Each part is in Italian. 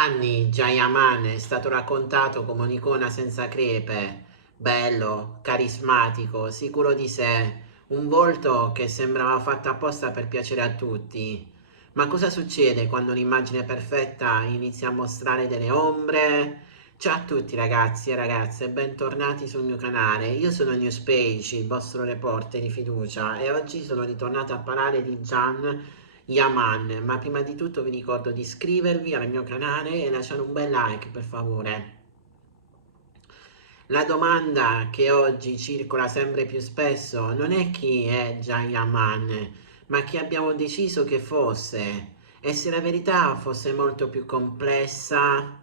anni Jayaman è stato raccontato come un'icona senza crepe, bello, carismatico, sicuro di sé, un volto che sembrava fatto apposta per piacere a tutti. Ma cosa succede quando un'immagine perfetta inizia a mostrare delle ombre? Ciao a tutti ragazzi e ragazze, bentornati sul mio canale. Io sono Newspage, il vostro reporter di fiducia, e oggi sono ritornato a parlare di Jan Yaman. Ma prima di tutto vi ricordo di iscrivervi al mio canale e lasciare un bel like per favore. La domanda che oggi circola sempre più spesso non è chi è Jan Yaman, ma chi abbiamo deciso che fosse, e se la verità fosse molto più complessa.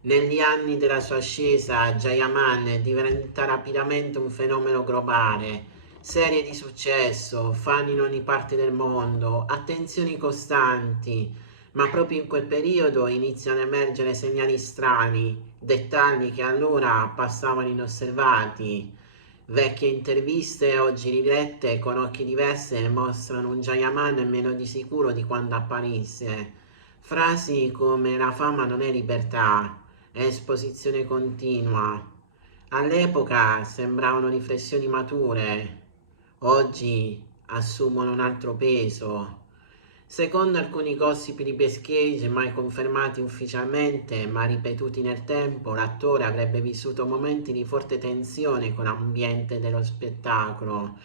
Negli anni della sua ascesa, Jayaman diventa rapidamente un fenomeno globale, serie di successo, fan in ogni parte del mondo, attenzioni costanti, ma proprio in quel periodo iniziano a emergere segnali strani, dettagli che allora passavano inosservati. Vecchie interviste oggi rilette con occhi diversi mostrano un Jayaman meno di sicuro di quando apparisse. Frasi come la fama non è libertà, è esposizione continua. All'epoca sembravano riflessioni mature, oggi assumono un altro peso. Secondo alcuni gossip di backstage, mai confermati ufficialmente ma ripetuti nel tempo, l'attore avrebbe vissuto momenti di forte tensione con l'ambiente dello spettacolo,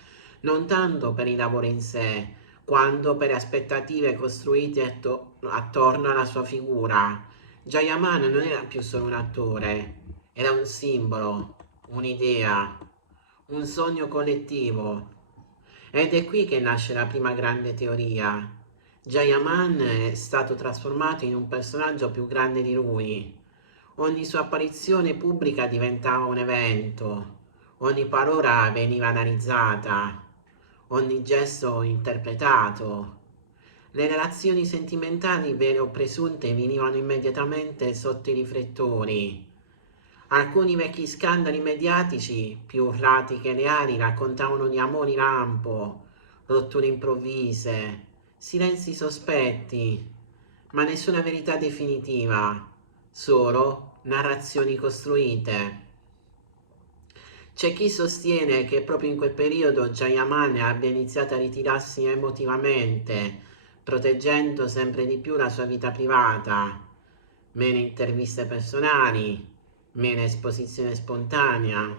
non tanto per il lavoro in sé, quanto per le aspettative costruite attorno alla sua figura. Jayaman non era più solo un attore, era un simbolo, un'idea, un sogno collettivo. Ed è qui che nasce la prima grande teoria. Jayaman è stato trasformato in un personaggio più grande di lui. Ogni sua apparizione pubblica diventava un evento, ogni parola veniva analizzata, ogni gesto interpretato. Le relazioni sentimentali vere o presunte venivano immediatamente sotto i riflettori. Alcuni vecchi scandali mediatici, più urlati che reali, raccontavano di amori lampo, rotture improvvise, silenzi sospetti, ma nessuna verità definitiva, solo narrazioni costruite. C'è chi sostiene che proprio in quel periodo Jayaman abbia iniziato a ritirarsi emotivamente, proteggendo sempre di più la sua vita privata, meno interviste personali, meno esposizione spontanea,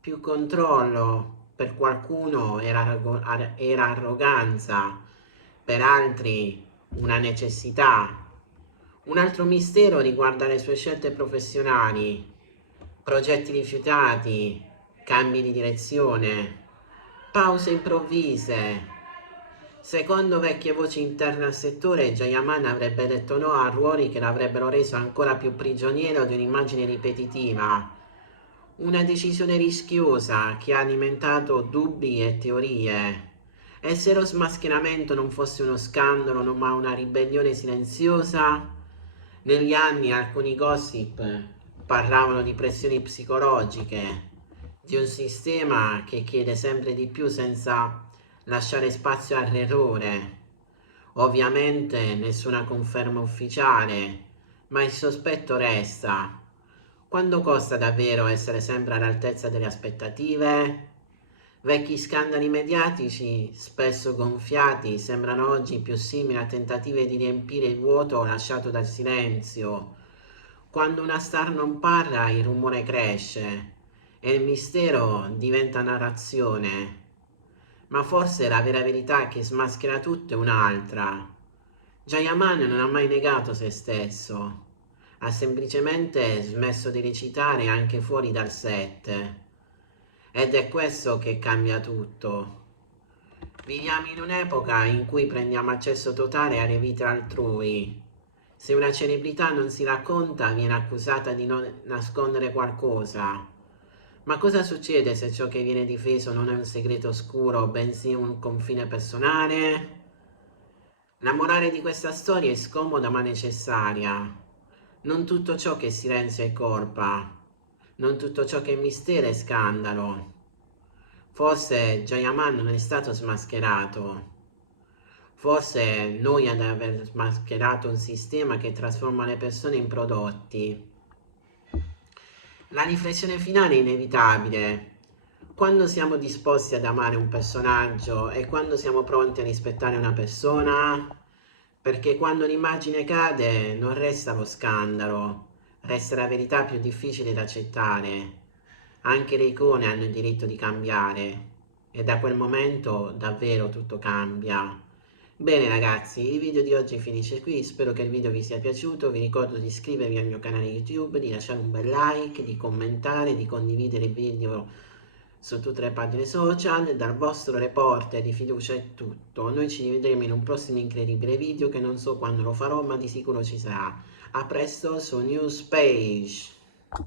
più controllo. Per qualcuno era arroganza, per altri una necessità. Un altro mistero riguarda le sue scelte professionali, progetti rifiutati, cambi di direzione, pause improvvise. Secondo vecchie voci interne al settore, Jayaman avrebbe detto no a ruoli che l'avrebbero reso ancora più prigioniero di un'immagine ripetitiva. Una decisione rischiosa che ha alimentato dubbi e teorie. E se lo smascheramento non fosse uno scandalo, ma una ribellione silenziosa? Negli anni alcuni gossip parlavano di pressioni psicologiche, di un sistema che chiede sempre di più senza lasciare spazio all'errore. Ovviamente nessuna conferma ufficiale, ma il sospetto resta. Quanto costa davvero essere sempre all'altezza delle aspettative? Vecchi scandali mediatici, spesso gonfiati, sembrano oggi più simili a tentative di riempire il vuoto lasciato dal silenzio. Quando una star non parla, il rumore cresce e il mistero diventa narrazione. Ma forse la vera verità che smaschera tutto è un'altra. Jayaman non ha mai negato se stesso, ha semplicemente smesso di recitare anche fuori dal set. Ed è questo che cambia tutto. Viviamo in un'epoca in cui prendiamo accesso totale alle vite altrui. Se una celebrità non si racconta, viene accusata di nascondere qualcosa. Ma cosa succede se ciò che viene difeso non è un segreto oscuro, bensì un confine personale? La morale di questa storia è scomoda ma necessaria. Non tutto ciò che è silenzio è colpa. Non tutto ciò che è mistero è scandalo. Forse Jayaman non è stato smascherato. Forse noi ad aver smascherato un sistema che trasforma le persone in prodotti. La riflessione finale è inevitabile. Quando siamo disposti ad amare un personaggio e quando siamo pronti a rispettare una persona, perché quando l'immagine cade non resta lo scandalo, resta la verità più difficile da accettare. Anche le icone hanno il diritto di cambiare e da quel momento davvero tutto cambia. Bene ragazzi, il video di oggi finisce qui, spero che il video vi sia piaciuto, vi ricordo di iscrivervi al mio canale YouTube, di lasciare un bel like, di commentare, di condividere il video su tutte le pagine social. Dal vostro reporter di fiducia è tutto, noi ci rivedremo in un prossimo incredibile video che non so quando lo farò ma di sicuro ci sarà. A presto su Newspage!